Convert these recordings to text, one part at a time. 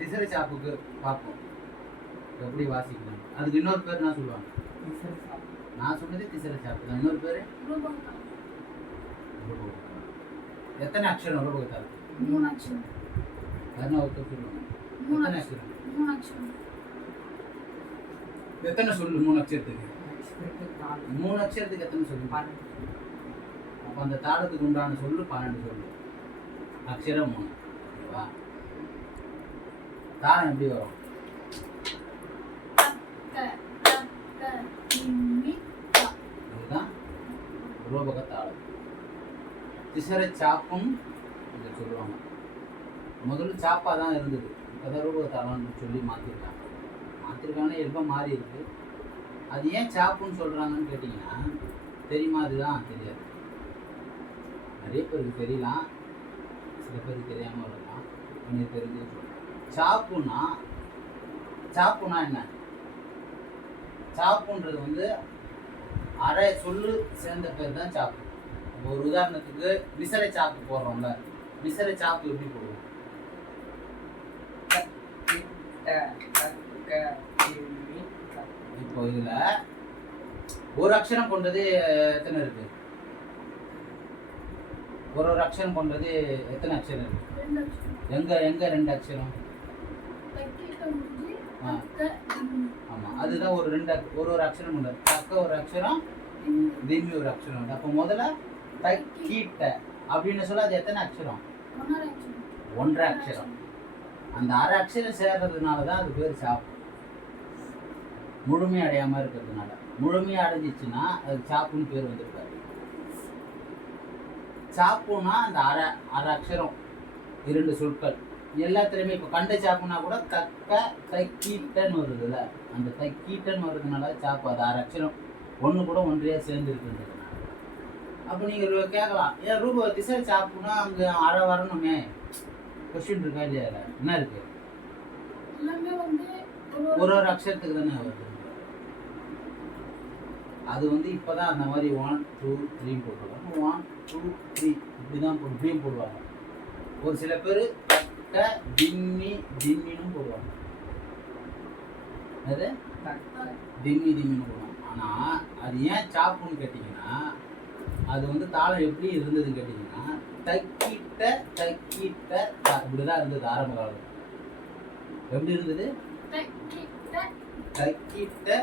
திசரை சாப்புக்கு பார்ப்போம் எப்படி வாசிக்கலாம். அதுக்கு இன்னொரு பேர் நான் சொல்லுவாங்க. நான் சொன்னது திசரை சாப்பு தான். இன்னொரு பேர் எத்தனை அக்ஷரம் ரூபகத்தால்? 3 அக்ஷரம். கர்ணாவுக்கு சொல்லுவாங்க. எத்தனை அக்ஷரம்? 3 அக்ஷரம். எத்தனை சொல்லு 3 அக்ஷரத்துக்கு? 3 அக்ஷரத்துக்கு எத்தனை சொல்லு? 12. அப்போ அந்த தாளத்துக்கு உண்டான சொல்லு 12 சொல்லு. அக்ஷரம் 3. ஓகேவா? தாளம் எப்படி வரும்? இதுதான் ரூபக தாளம். திசரை சாப்பும் இதை சொல்லுவாங்க. முதல்ல சாப்பா தான் இருந்தது. இப்போதான் ரூபக தாளம்னு சொல்லி மாற்றிருக்காங்க. மாற்றிருக்காங்கன்னா எப்போ மாறி இருக்கு. அது ஏன் சாப்புன்னு சொல்கிறாங்கன்னு கேட்டிங்கன்னா தெரியுமா? அதுதான் தெரியாது. நிறைய பேருக்கு தெரியலாம், சில பேருக்கு தெரியாமல் இருக்கலாம். எனக்கு தெரிஞ்சு சொல்கிறேன். சாப்புன்னா என்ன? சாப்புன்றது வந்து அரை சொல்லு சேர்ந்த பேர் தான் சாப்பு. ஒரு உதாரணத்துக்கு விசரை சாப்பு போடுறோம்ல, விசரை சாப்பு எப்படி போடுவோம்? இப்போ இதுல ஒரு அக்ஷரம் கொண்டது எத்தனை இருக்கு? ஒரு அக்ஷரம் கொண்டது எத்தனை அக்ஷரம் இருக்கு? எங்க 2 அக்ஷரம்? ஆமா, அதுதான் ஒரு அக்ஷரம் உண்டு. தக்க ஒரு அக்ஷரம், திம்மி ஒரு அக்ஷரம் உண்டு. அப்போ முதல்ல தக்கீட்ட அப்படின்னு சொல்ல அது எத்தனை அக்ஷரம்? 1.5 அக்ஷரம். அந்த அரை அக்ஷரம் சேர்றதுனால தான் அது பேர் சாப்பு. முழுமை அடையாம இருக்கிறதுனால. முழுமையா அடைஞ்சிச்சுன்னா அது சாப்புன்னு பேர் வந்திருக்காரு. சாப்புன்னா அந்த அரை அக்ஷரம் 2 சொற்கள் எல்லாத்துலேயுமே. இப்போ கண்ட சாப்புனா கூட தக்க தைக்கீட்டன்னு வருதுல்ல, அந்த தைக்கீட்டன்னு வருதுனால சாப்பு. அது 6 அக்ஷரம் ஒன்று கூட ஒன்றையா சேர்ந்து இருக்குன்றதுனால. அப்போ நீங்கள் கேட்கலாம், ஏன் ரூப திசை சாப்புனா அங்கே அரை வரணுமே? கொஸ்டின் இருக்கா இல்லையா? என்ன இருக்கு? ஒரு அக்ஷரத்துக்கு தானே வருது. அது வந்து இப்போதான் அந்த மாதிரி 1 2 3 போட்டுருவாங்க. 1 2 3 இப்படிதான் இப்படியும் போடுவாங்க. ஒரு சில பேர் திம்மின்னு போடுவாங்க. அது திம்மின்னு போடுவாங்க. ஆனால் அது ஏன் சாப்புன்னு கேட்டிங்கன்னா, அது வந்து தாளம் எப்படி இருந்ததுன்னு கேட்டிங்கன்னா தக்கிட்ட இப்படிதான் இருந்தது ஆரம்ப காலம். எப்படி இருந்தது? தக்கிட்ட.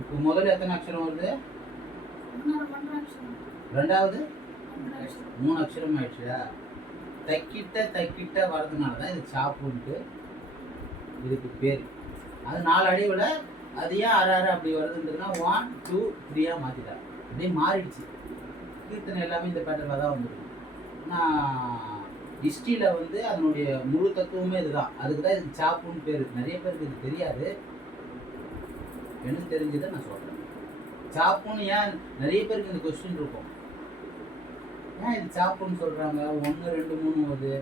இப்போ முதல்ல எத்தனை அக்ஷரம் வருது? 2வது 3 அக்ஷரம் ஆயிடுச்சுடா. தைக்கிட்ட வரதுனால தான் இது சாப்புன்ட்டு இதுக்கு பேர். அது 4 அடிவில் அது ஏன் அரை அப்படி வருதுன்றதுன்னா 1 2 3 மாற்றிட்டாங்க. அப்படியே மாறிடுச்சு. கீர்த்தனை எல்லாமே இந்த பேட்டர்ல தான் வந்துருக்கு. ஆனால் ஹிஸ்ட்ரியில் வந்து அதனுடைய முழு தத்துவமே இதுதான். அதுக்கு தான் இதுக்கு சாப்புன்னு பேர். நிறைய பேருக்கு இது தெரியாது. எனக்கு தெரிஞ்சதை நான் சொல்கிறேன். சாப்புன்னு ஏன் நிறைய பேருக்கு இந்த கொஸ்டின் இருக்கும், ஏன் இது சாப்புன்னு சொல்கிறாங்க? 1 2 3 வருது.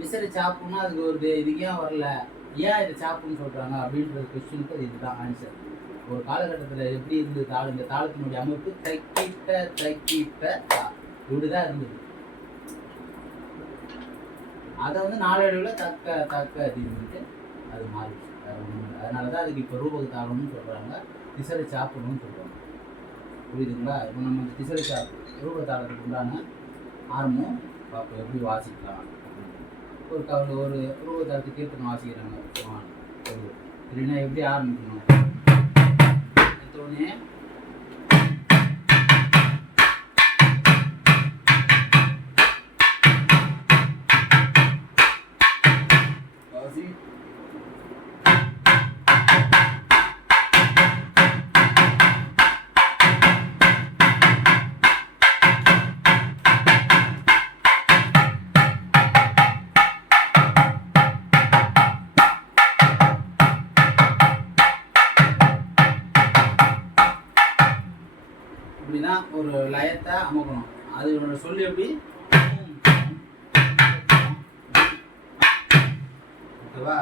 விசரி சாப்புன்னா அதுக்கு வருது, இதுக்கு ஏன் வரல? ஏன் இது சாப்புன்னு சொல்கிறாங்க அப்படின்ற கொஸ்டினுக்கு அது இதுதான் ஆன்சர். ஒரு காலகட்டத்தில் எப்படி இருந்தது தாளம், இந்த தாளத்தினுடைய அமைப்பு தைக்கிட்ட இப்படிதான் இருந்தது. அதை வந்து நாளடைவில் தக்க அப்படின்ட்டு அது மாறிடுச்சு. அதனால தான் அதுக்கு இப்போ ரூபக தாளம்னு சொல்கிறாங்க, திசரை சாப்புன்னு சொல்கிறாங்க. புரியுதுங்களா? இப்போ நம்ம இந்த திசரை சாப்பு ரூபக தாளத்துக்கு உண்டான ஆரம்பம் பார்ப்போம், எப்படி வாசிக்கலாம். ஒரு ரூபக தாளத்துக்கு கீர்த்தனை வாசிக்கிறாங்க இல்லைன்னா எப்படி ஆரம்பிக்கணும்? எடுத்தோடனே இப்படிதான் ஒரு லயத்தை அமுக்கணும். அது சொல்லி எப்படி? ஓகேவா?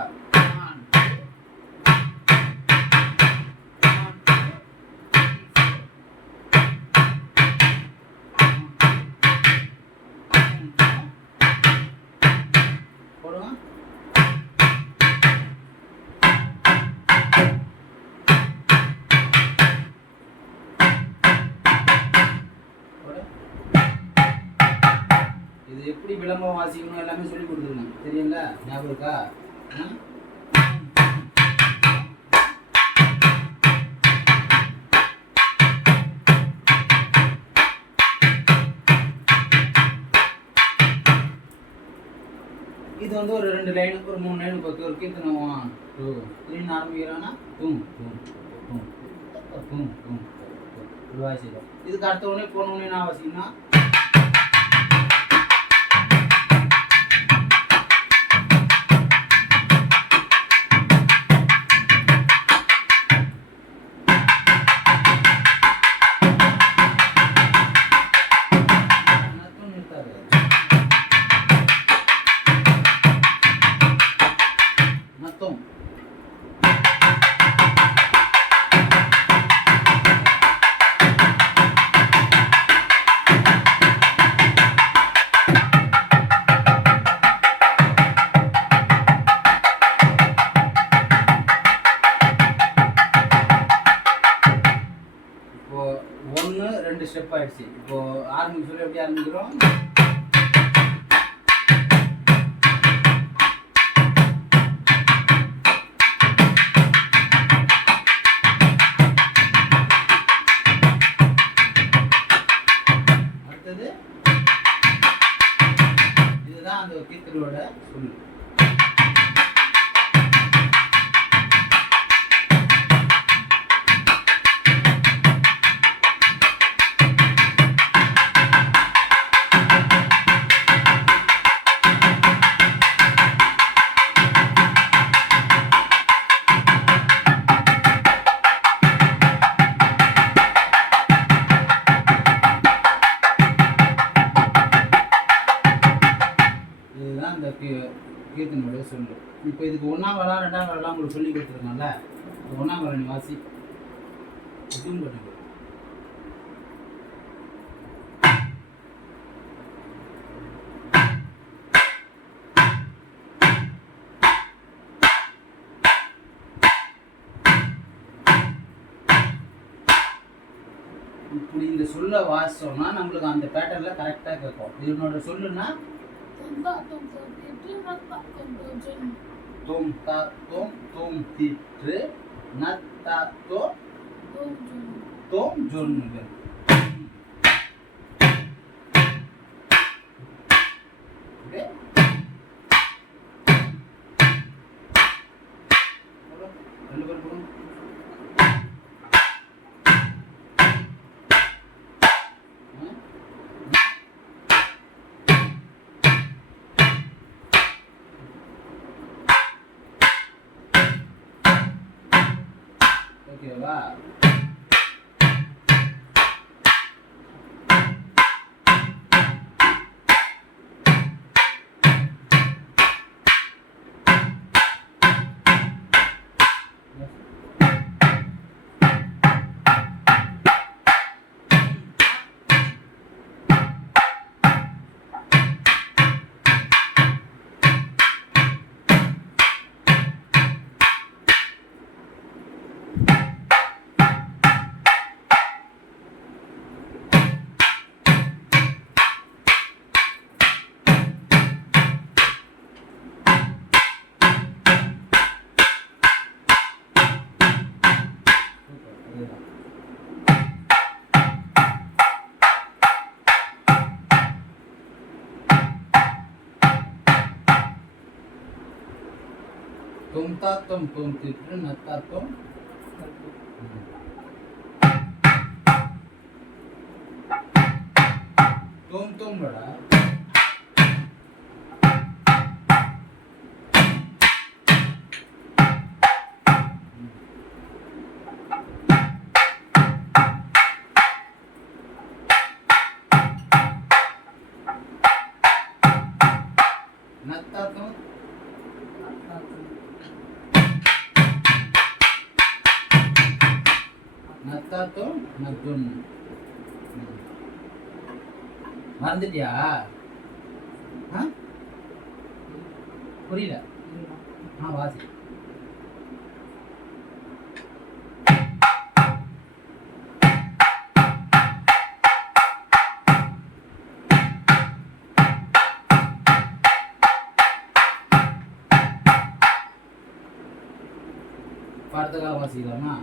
போடுங்க. இது எப்படி விளம்பரம் வாசிக்கணும் எல்லாமே சொல்லி கொடுத்துருங்க. தெரியுங்களா? ஞாபகம் இருக்கா? இது வந்து ஒரு 2 லைனுக்கு ஒரு 3 லைனுக்கு ஒரு கீர்த்தனை 1 2 3 ஆரம்பிக்கிறாங்கன்னா தூம் தூம் தூம் தூம் தூம் இது வாசிக்கும். இதுக்கு அடுத்த உடனே போன உடனே நான் வாசிக்கணும்னா நத்தம். இப்போ 1 2 ஸ்டெப் ஆயிடுச்சு. இப்போ ஆரம்பிக்க சொல்லி எப்படி ஆரம்பிக்கிறோம்? இதுதான் அந்த கீர்த்தனோட சொல்லு. அந்த கீர்த்தனோட சொல்லு. இப்போ இதுக்கு 1ஆம் வேளா 2ஆம் வேளா உங்களுக்கு சொல்லி கொடுத்துருக்கோம்ல, 1ஆம் வேளா நீ வாசி. ஜூம் பண்ணுங்க. இப்படி இந்த சொல்ல வாசிச்சோம்னா நம்மளுக்கு அந்த பேட்டர்ல கரெக்டா கேட்கும். இதனோட சொல்லுன்னா தும் தா தும் தும் திற்று நத்தா தோ தும் ஜொன்னு. ஓகே, ரெண்டு பேரும் போடுங்க. ஓகேவா? तुम ता तुम तित्र नत्ता तुम बड़ा नत्ता तुम நத்தாத்தோ நத்துன். மறந்துட்டியா? புரியல. வாசி. அடுத்த வாசிக்கலாமா?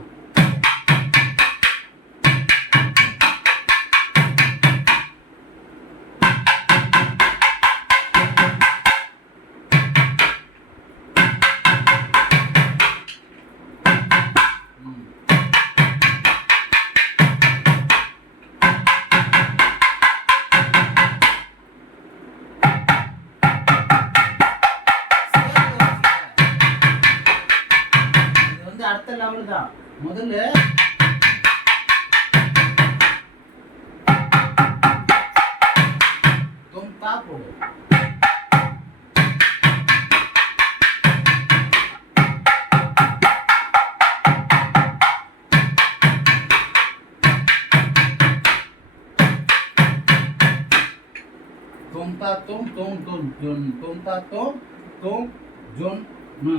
அடுத்த லெவல் தான். முதல்ல தொம்தா போடு. தொம்தா தொம் தொம் தொம் ஜொன் தொம்தா தொம் தொம் ஜொன் நு.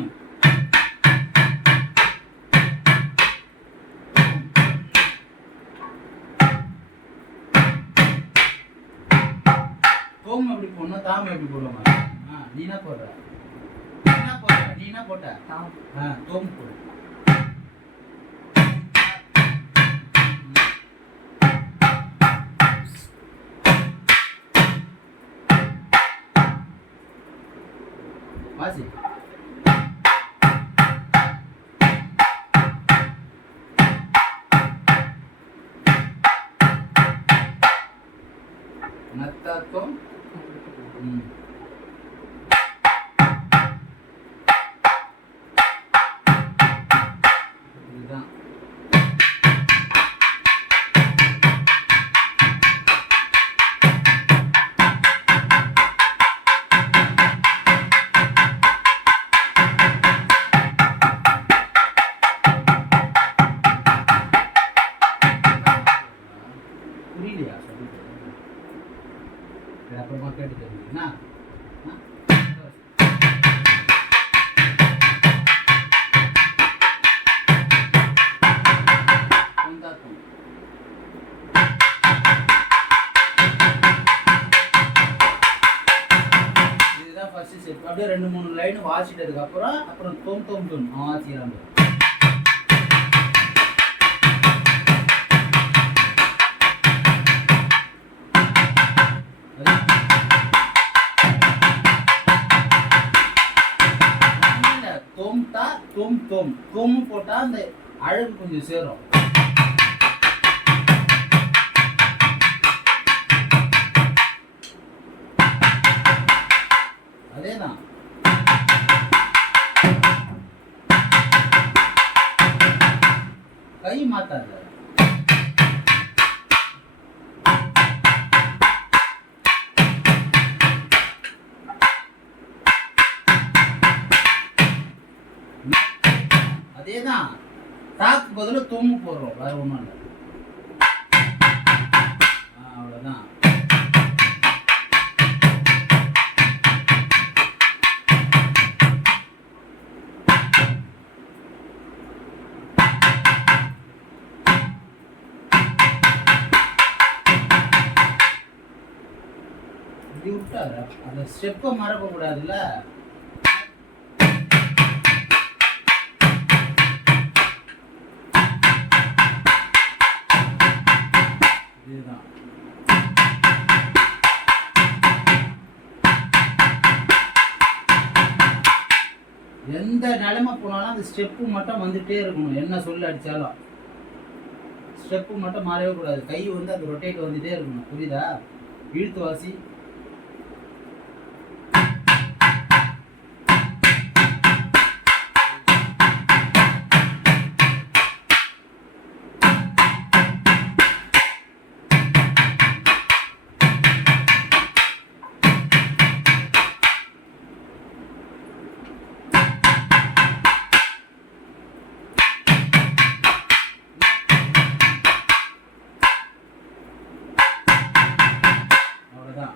தோம் எப்படி போடணும், தாம் எப்படி போடுவாங்க? நீ என்ன போடுற? நீ என்ன போட்ட? தோம் போடு. வாசி. நத்தாத்தோம். இதுதான். புரியலையா? சொல்லிட்டு அப்புறமா கேட்டு தெரிஞ்சுன்னா இதுதான் ஃபர்ஸ்ட் ஸ்டெப். அப்படியே 2-3 லைன் வாசிட்டதுக்கு அப்புறம் தொம் தொம் தொம் வாசிக்கிறாங்க. தொம்தா தொம் தொம் தொம் போட்டா அந்த அழகு கொஞ்சம் சேரும். அதேதான். கை மாத்தாத. அதேதான். தாக்கு பதில தொம்மு போடுறோம், வேற ஒண்ணும் இல்லை. அவ்வளவுதான். இப்படி விட்டாத அந்த ஸ்டெப்பை மறக்க கூடாதுல்ல. இதுதான். எந்த நிலைமை போனாலும் அந்த ஸ்டெப்பு மட்டும் வந்துட்டே இருக்கணும். என்ன சொல்லி அடிச்சாலும் ஸ்டெப்பு மட்டும் மாறவே கூடாது. கை வந்து அந்த ரொட்டேட் வந்துட்டே இருக்கணும். புரியுதா? இழுத்து வாசி. அவ்வளோதான்.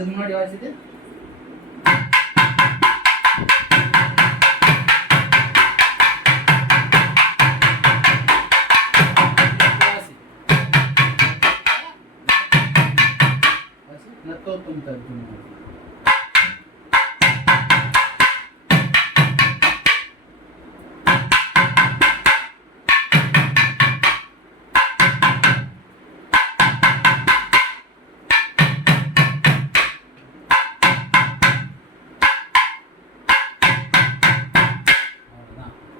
அதுக்கு முன்னாடி வாசிட்டு நத்தோத்தம் தருக்கணும்.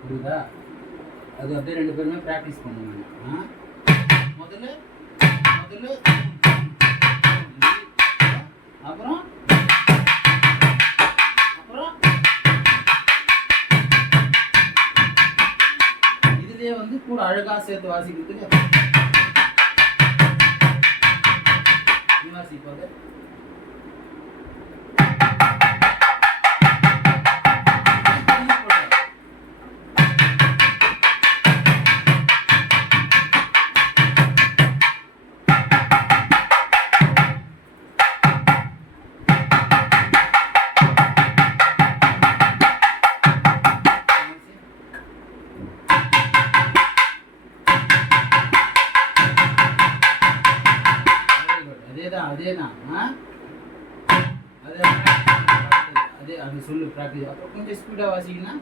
புரியுதா? அது அப்படியே ரெண்டு பேருமே ப்ராக்டிஸ் பண்ணுவாங்க. முதல்ல அப்புறம் இதுலயே வந்து கூட அழகா சேர்த்து வாசிக்கிறதுக்கு வாசிப்பாங்க. அதே அந்த சொல்லு ப்ராக்டிஸ். அப்புறம் கொஞ்சம் ஸ்பீடாக வாசிங்கன்னா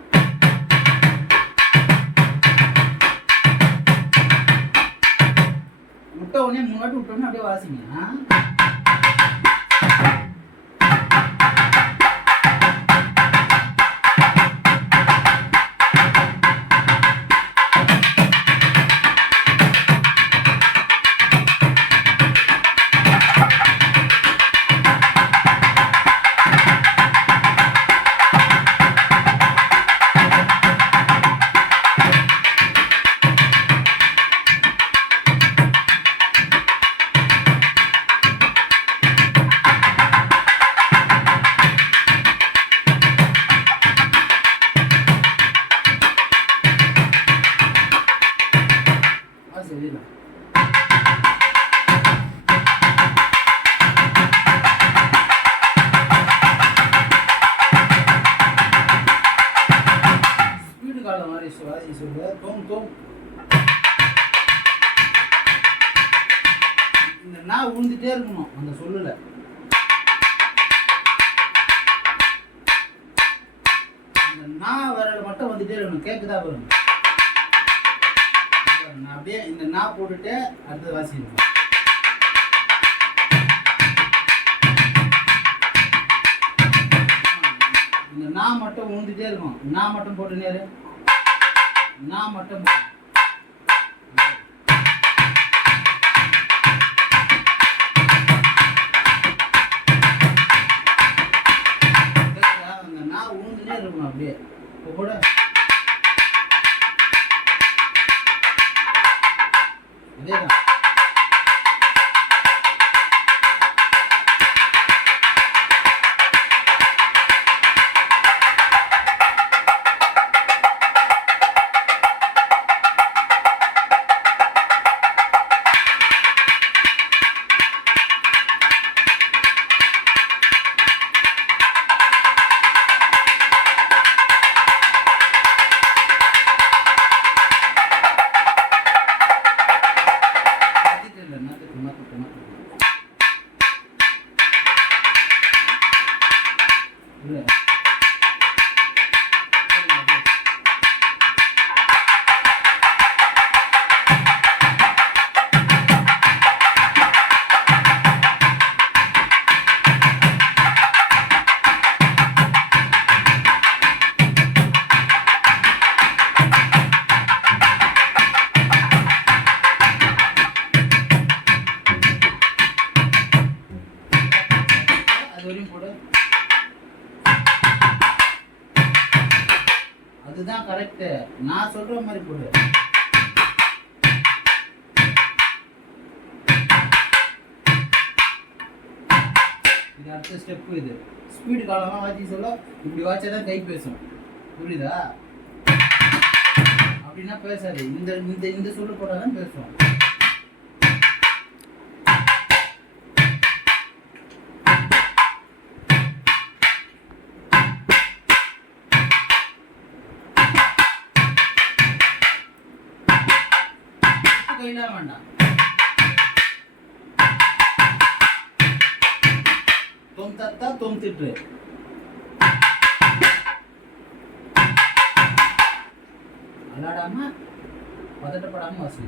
விட்ட உடனே 3 வாட்டி விட்டோன்னே அப்படியே வாசிங்க. ஸ்பீடு கால மாதிரி வாசி சொல்ல தோம் இந்த நான் உழுந்துட்டே இருக்கணும் அந்த சொல்லுல. அந்த நான் விரல் மட்டும் வந்துட்டே இருக்கணும். கேக்குதா பாருங்க. நான் அப்படியே இந்த நான் போட்டுட்டு அடுத்த வாசிக்கணும். இந்த நான் மட்டும் உழுந்துட்டே இருக்கும். நான் மட்டும் போட்டுனேரு. நான் மட்டும் அந்த நான் உழுந்துட்டே இருக்கணும். அப்படியே இப்போ கூட அதேதான். அதுதான் கரெக்ட். நான் சொல்ற மாதிரி போடு. இது அடுத்த ஸ்டெப். இது ஸ்பீடு காலமா வாட்சி சொல்ல இப்படி வாட்சாதான் கை பேசும். புரியுதா? அப்படின்னா பேசாது. இந்த இந்த இந்த சொல்லு போட்டாதான் பேசும். கையெல்லாம் வேண்டாம். தொம் தத்தா தொம் திட்டு. அல்லாடாம பதட்டப்படாம வாசி.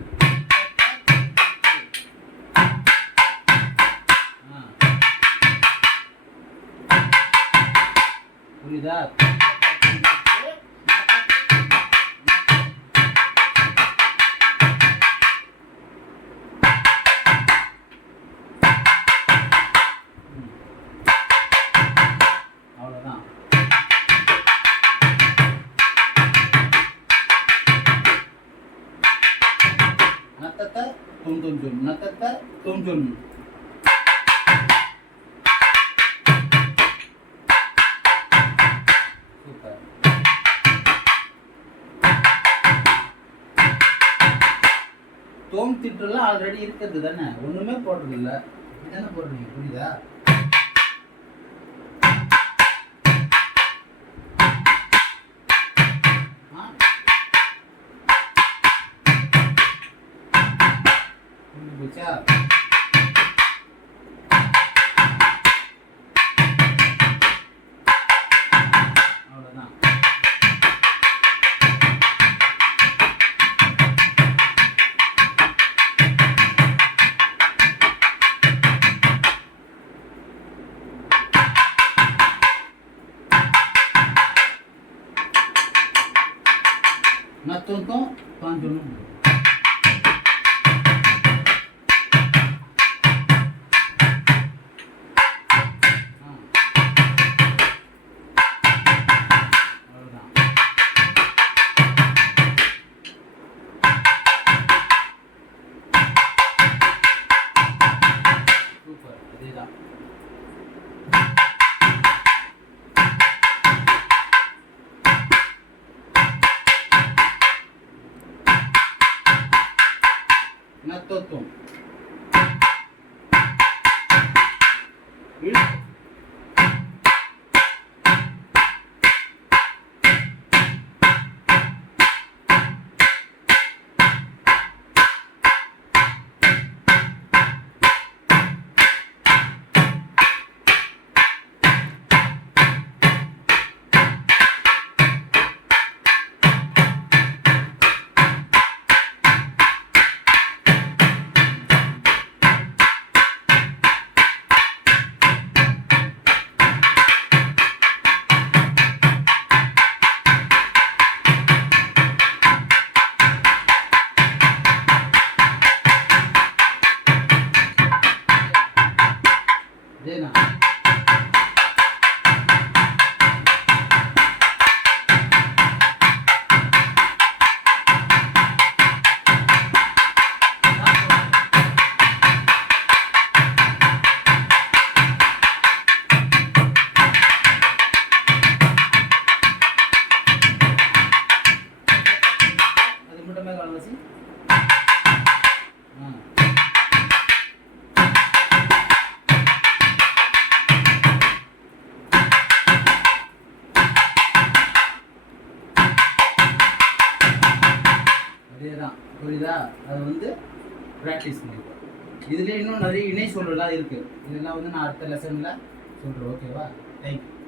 புரியுதா? அவ்வளோதான். நத்தத்த தொம் தொம் தொம், நத்தத்த தொம் தொம். சூப்பர். தோம் திட்டுலாம் ஆல்ரெடி இருக்கிறது தானே, ஒண்ணுமே போடுறது இல்லை, தானே போடுறீங்க. புரியுதா? புரிஞ்சா? அவ்வளோதான். நத்தொந்தம் தாஞ்சொன்னும். சூப்பர். அதேதான். நத்தொத்தம். இதேதான். அது மட்டுமே காலவாசி. அதேதான். புரியுதா? அது வந்து ப்ராக்டிஸ் பண்ணிப்போம். இதுலேயே இன்னும் நிறைய இணை சொல்லலாம் இருக்குது. இதெல்லாம் வந்து நான் அடுத்த லெசனில் சொல்கிறேன். ஓகேவா? தேங்க்யூ.